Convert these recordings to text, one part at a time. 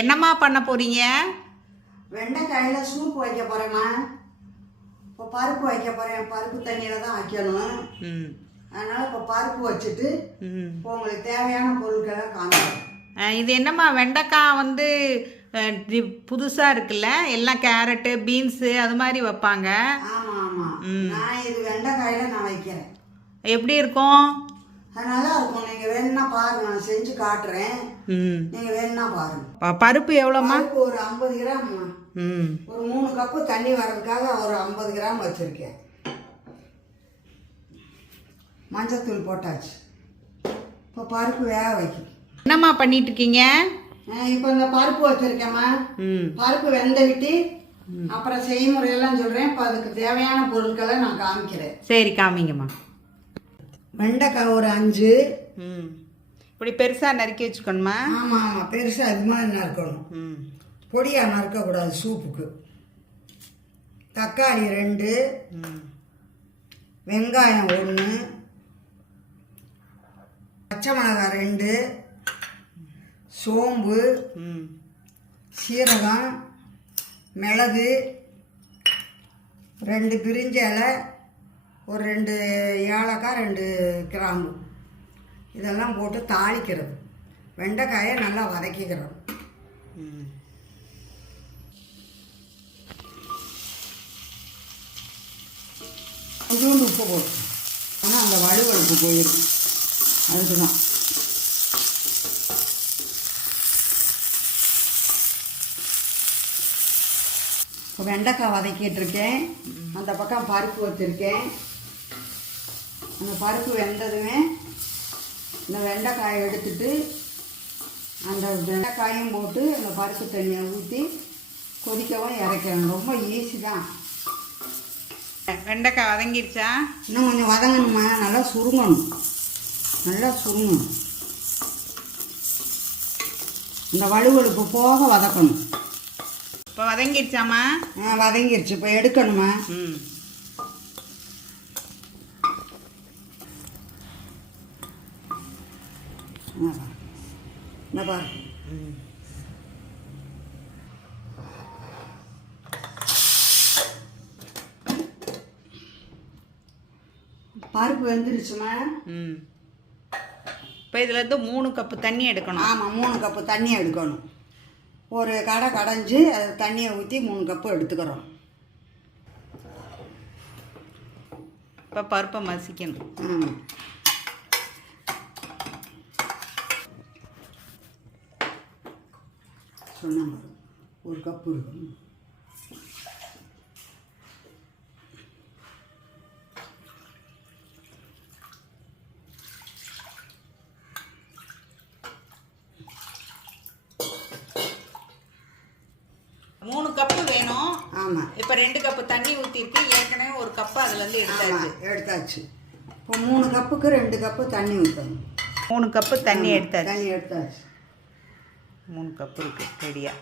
என்னம்மா பண்ண போறீங்க? வெண்டைக்காயில் சூப் வைக்க போகிறேம்மா. இப்போ பருப்பு வைக்க போகிறேன். பருப்பு தண்ணியில் தான் வைக்கணும். அதனால் இப்போ பருப்பு வச்சுட்டு இப்போ உங்களுக்கு தேவையான பொருட்களை காமிக்கிறேன். இது என்னம்மா வெண்டைக்காய் வந்து புதுசாக இருக்குல்ல, எல்லாம் கேரட்டு பீன்ஸு அது மாதிரி வைப்பாங்க. ஆமாம் ஆமாம், நான் இது வெண்டைக்காயில் நான் வைக்கிறேன். எப்படி இருக்கும்? நல்லா இருக்கும். நீங்கள் வேணும்னா பாருங்க, நான் செஞ்சு காட்டுறேன். நீங்கள் வேணும்னா பாருங்க. பருப்பு எவ்வளோம்மா? ஒரு 50 கிராம். ஒரு 3 கப்பு தண்ணி வர்றதுக்காக ஒரு 50 கிராம் வச்சுருக்கேன். மஞ்சத்தூள் போட்டாச்சு. இப்போ பருப்பு வேக வைக்கும். என்னம்மா பண்ணிட்டு இருக்கீங்க? இப்போ இந்த பருப்பு வச்சுருக்கேம்மா. பருப்பு வெந்த விட்டு அப்புறம் செய்முறையெல்லாம் சொல்கிறேன். இப்போ அதுக்கு தேவையான பொருட்களை நான் காமிக்கிறேன். சரி, காமிங்கம்மா. வெண்டைக்காய் ஒரு 5. இப்படி பெருசாக நறுக்கி வச்சுக்கணுமா? ஆமாம் ஆமாம், பெருசாக அது மாதிரி நறுக்கணும். பொடியாக நறுக்கக்கூடாது சூப்புக்கு. தக்காளி 2, வெங்காயம் 1, பச்சை மிளகாய் 2, சோம்பு, சீரகம், மிளகு, 2 பிரிஞ்ச இலை, ஒரு 2 ஏலக்காய், 2 கிராம்பு, இதெல்லாம் போட்டு தாளிக்கிறது. வெண்டைக்காயை நல்லா வதக்கிக்கிறோம். கொஞ்சோண்டு உப்பு போட்டு, ஆனால் அந்த வலுவழுப்பு போயிடும். அதுக்கு தான். இப்போ வெண்டைக்காய் வதக்கிட்டுருக்கேன். அந்த பக்கம் பருப்பு வச்சுருக்கேன். அந்த பருப்பு வெந்ததுமே இந்த வெண்டைக்காயை எடுத்துட்டு அந்த வெண்டைக்காயும் போட்டு அந்த பருப்பு தண்ணியை ஊற்றி கொதிக்கவும் இறக்கணும். ரொம்ப ஈஸி தான். வெண்டைக்காய் வதங்கிடுச்சா? இன்னும் கொஞ்சம் வதங்கணுமா, நல்லா சுருங்கணும். நல்லா சுருங்கணும். இந்த வலுவழுப்பு போக வதக்கணும். இப்போ வதங்கிடுச்சாம்மா? வதங்கிடுச்சு. இப்போ எடுக்கணுமா? இந்த பாரு. பருப்பு வெந்துருச்சுமா? இப்போ இதுலேருந்து 3 கப்பு தண்ணி எடுக்கணும். ஆமாம், 3 கப்பு தண்ணி எடுக்கணும். ஒரு கடை கடைஞ்சி அது தண்ணியை ஊற்றி 3 கப்பு எடுத்துக்கிறோம். இப்போ பருப்பை மசிக்கணும். சொன்னாங்க 1 கப்பு இருக்கும். மூணு கப்பு வேணும். ஆமாம். இப்போ 2 கப்பு தண்ணி ஊற்றிருக்கு. ஏற்கனவே 1 கப்பு அதுலேருந்து எடுத்தாச்சு. இப்போ 3 கப்புக்கு 2 கப்பு தண்ணி ஊற்றணும். 3 கப்பு தண்ணி எடுத்தாச்சு. 3 கப்பு இருக்குது ரெடியாக.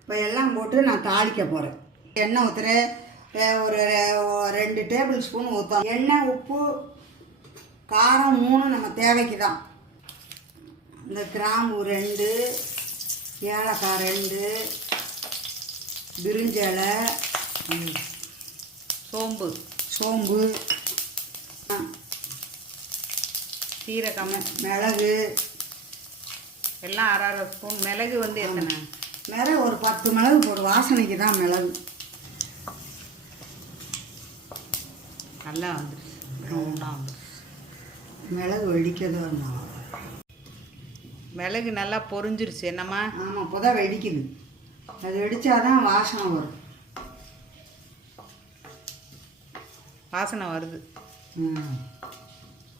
இப்போ எல்லாம் போட்டு நான் தாளிக்க போகிறேன். எண்ணெய் ஊற்றுறேன். ஒரு 2 டேபிள் ஸ்பூன் ஊற்றணும். எண்ணெய், உப்பு, காரம் 3 நம்ம தேவைக்கு தான். இந்த கிராம்பு 2, ஏலக்காய் 2, பிரிஞ்ச இலை, சோம்பு, சீரகம், மிளகு எல்லாம் 1/2 ஸ்பூன். மிளகு வந்து எத்தனை? மிளகு ஒரு 10 மிளகு போடு. வாசனைக்கு தான் மிளகு. நல்லா வந்துடுச்சு, ப்ரௌனாக வந்துடுச்சு. மிளகு வெடிக்கதோ இருந்தாலும் மிளகு நல்லா பொரிஞ்சிருச்சு. என்னம்மா? ஆமாம், இப்போ தான் வெடிக்குது. அது வெடித்தாதான் வாசனை வரும். வாசனை வருது.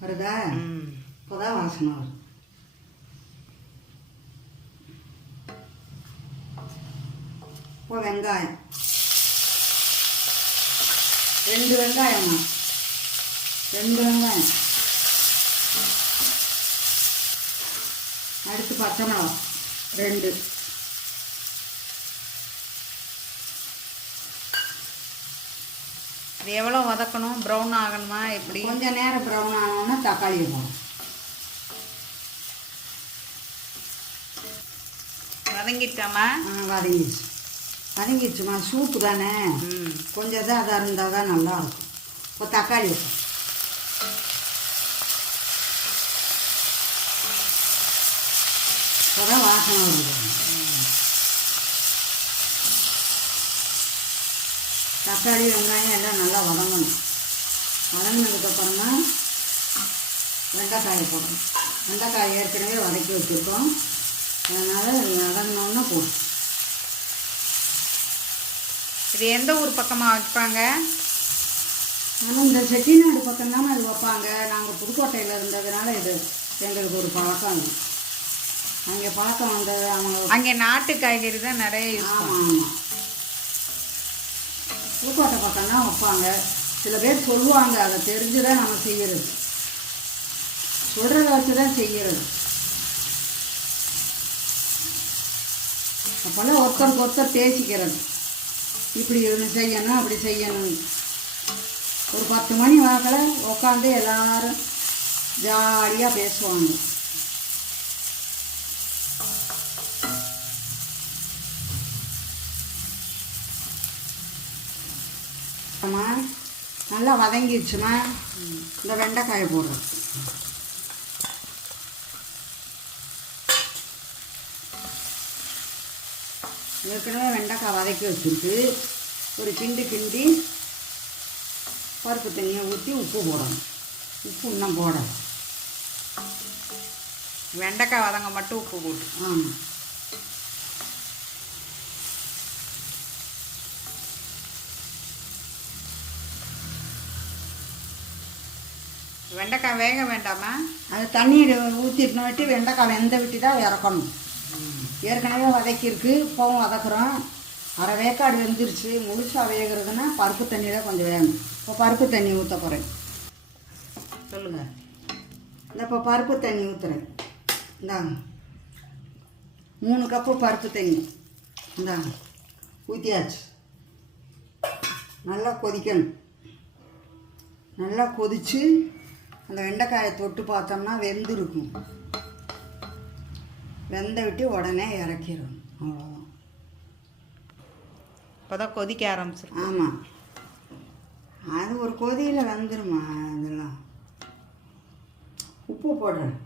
வருதா? இப்போ தான் வாசனை வரும். இப்போ வெங்காயம் 2 வெங்காயம்மா. 2 வெங்காயம். அடுத்து பச்சை மிளகா 2. இது எவ்வளோ வதக்கணும்? ப்ரௌன் ஆகணுமா எப்படி? கொஞ்சம் நேரம் ப்ரௌன் ஆனோன்னா தக்காளியை போடும். வதங்கிட்டாமா? வதங்கிடுச்சு வதங்கிடுச்சுமா. சூப்பு தானே, கொஞ்சம் தான் அதாக இருந்தால் தான் நல்லாயிருக்கும். இப்போ தக்காளி இப்போதான் வாசனை வருது. தக்காளி வெங்காயம் எல்லாம் நல்லா வதங்கணும். வதங்கினதுக்கப்புறமா வெண்டைக்காயை போடணும். வெண்டைக்காய் ஏற்கனவே வதக்கி வச்சுருக்கோம், அதனால் வதங்கினோன்னா போடும். இது எந்த ஊர் பக்கமாக வைப்பாங்க? ஆனால் இந்த செட்டிநாடு பக்கம்தானே அது வைப்பாங்க. நாங்கள் புதுக்கோட்டையில் இருந்ததுனால இது எங்களுக்கு ஒரு பழக்கம். இது அங்கே பழக்கம் வந்தது. அவங்க அங்கே நாட்டு காய்கறி தான் நிறைய யூஸ் ஆமாம் ஆமாம், புதுக்கோட்டை பக்கம் தான் வைப்பாங்க. சில பேர் சொல்லுவாங்க, அதை தெரிஞ்சு தான் நம்ம செய்கிறது, சொல்கிறத வச்சு தான் செய்கிறது. அப்போல்லாம் ஒருத்தருக்கு ஒருத்தர் பேசிக்கிறது, இப்படி ஒன்று செய்யணும் அப்படி செய்யணும். ஒரு 10 மணி வாக்கில் உட்காந்து எல்லாரும் ஜாலியாக பேசுவாங்க. நல்லா வதங்கிடுச்சுமா. இந்த வெண்டைக்காயை போடுறோம். ஏற்கனவே வெண்டைக்காய் வதக்கி வச்சுருக்கு. ஒரு கிண்டி பருப்பு தண்ணியை ஊற்றி உப்பு போடணும். உப்பு இன்னும் போடணும். வெண்டைக்காய் வதங்க மட்டும் உப்பு போட்டு. ஆமாம். வெண்டைக்காய் வேக வேண்டாமா? அது தண்ணீர் ஊற்றிட்டு விட்டு வெண்டைக்காய் வெந்த விட்டு தான் இறக்கணும். ஏற்கனவே வதக்கியிருக்கு, இப்போவும் வதக்குறோம். அரை வேக்காடு வெந்துருச்சு. முழுசாக வேகிறதுனா பருப்பு தண்ணி தான் கொஞ்சம் வேணும். இப்போ பருப்பு தண்ணி ஊற்ற போகிறேன். சொல்லுங்கள். இந்த இப்போ பருப்பு தண்ணி ஊற்றுறேன். இந்தாங்க 3 கப்பு பருப்பு தண்ணி. இந்தாங்க ஊற்றியாச்சு. நல்லா கொதிக்கணும். நல்லா கொதித்து அந்த வெண்டைக்காயை தொட்டு பார்த்தோம்னா வெந்திருக்கும். வெந்த விட்டு உடனே இறக்கிடணும். அவ்வளோதான். இப்போ தான் கொதிக்க ஆரம்பிச்சிடும். ஆமாம், அது ஒரு கொதியில் வந்துடுமா. அதெல்லாம் உப்பு போடுறேன்.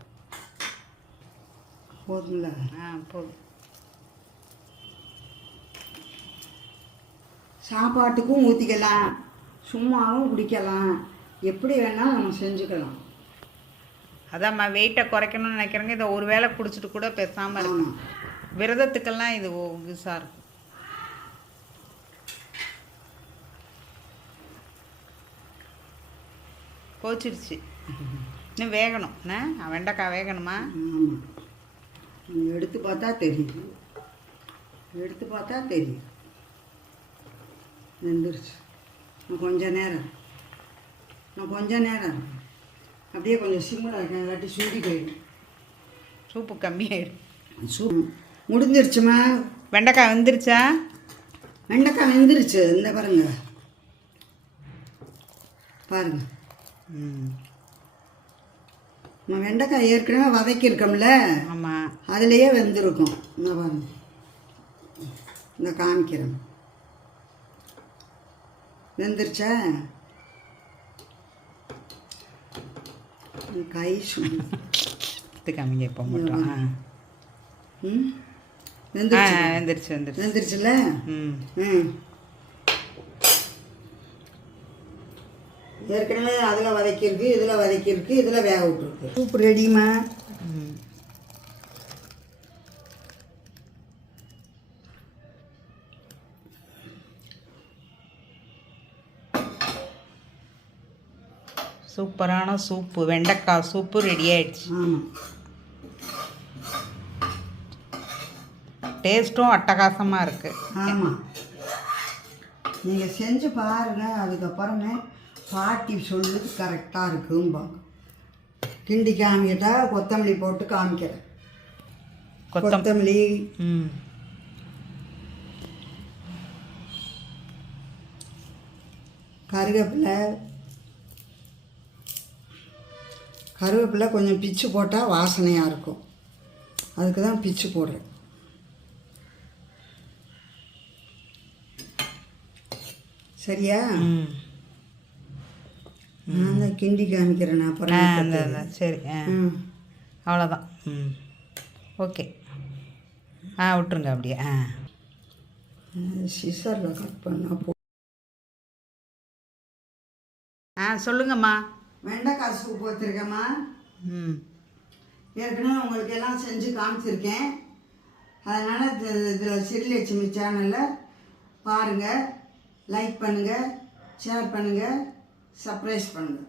போதும்ல? போதும். சாப்பாட்டுக்கும் ஊற்றிக்கலாம், சும்மாவும் குடிக்கலாம், எப்படி வேணாலும் நம்ம செஞ்சுக்கலாம். அதாம்மா, வெயிட்டை குறைக்கணும்னு நினைக்கிறேங்க. இதை ஒரு வேளை குடிச்சிட்டு கூட பேசாமல் இருக்கும். விரதத்துக்கெல்லாம் இது யூஸாக இருக்கும். போச்சிருச்சு, இன்னும் வேகணும். வெண்டைக்காய் வேகணுமா? ஆமாம், எடுத்து பார்த்தா தெரியுது. வெந்துருச்சு. கொஞ்சம் நேரம் அப்படியே கொஞ்சம் சிம்மில் வைக்கணும், இல்லாட்டி சுண்டி போயிடும். சூப்பு கம்மியாயிடும். சூப் முடிஞ்சிருச்சுமா. வெண்டைக்காய் வெந்துருச்சா? வெண்டைக்காய் வெந்துருச்சு. இந்த பாருங்க. நம்ம வெண்டைக்காய் ஏற்கனவே வதக்கியிருக்கோம்ல. ஆமாம், அதுலேயே வெந்திருக்கும். இந்த பாருங்க, இந்த காமிக்கிறேன். வெந்துருச்சா? கை காமிங்க இப்போ மட்டும். வெந்துருச்சுல? ஏற்கனவே அதில் வதக்கியிருக்கு, இதில் வதக்கியிருக்கு, இதில் வேக விட்டுருக்கு. சூப் ரெடிமா. சூப்பரான சூப்பு, வெண்டைக்காய் சூப்பு ரெடி ஆயிடுச்சு. ஆமாம், டேஸ்ட்டும் அட்டகாசமாக இருக்குது. ஆமாம், நீங்கள் செஞ்சு பாருங்கள். அதுக்கப்புறமே பாட்டி சொல்லுது கரெக்டாக இருக்கும்பாங்க. கிண்டி காமிக்கிட்டா கொத்தமல்லி போட்டு காமிக்கிறேன். கொத்தமல்லி, கருவேப்பிலை கொஞ்சம் பிச்சு போட்டால் வாசனையாக இருக்கும். அதுக்கு தான் பிச்சு போடுறேன். சரியா? ம் நான் தான் கிண்டி காமிக்கிறேன் ஆ அப்புறம். அந்த சரி அவ்வளோதான். ம் ஓகே. விட்டுருங்க அப்படியே. சிசரில் கட் பண்ணால் சொல்லுங்கம்மா. வெண்டைக்காய் சூப் வச்சுருக்கேம்மா. ம் ஏற்கனவே உங்களுக்கு எல்லாம் செஞ்சு காமிச்சிருக்கேன். அதனால் இதில் ஸ்ரீலட்சுமி சேனலில் பாருங்கள், லைக் பண்ணுங்கள், ஷேர் பண்ணுங்கள், சப்ஸ்கிரைப் பண்ணுங்கள்.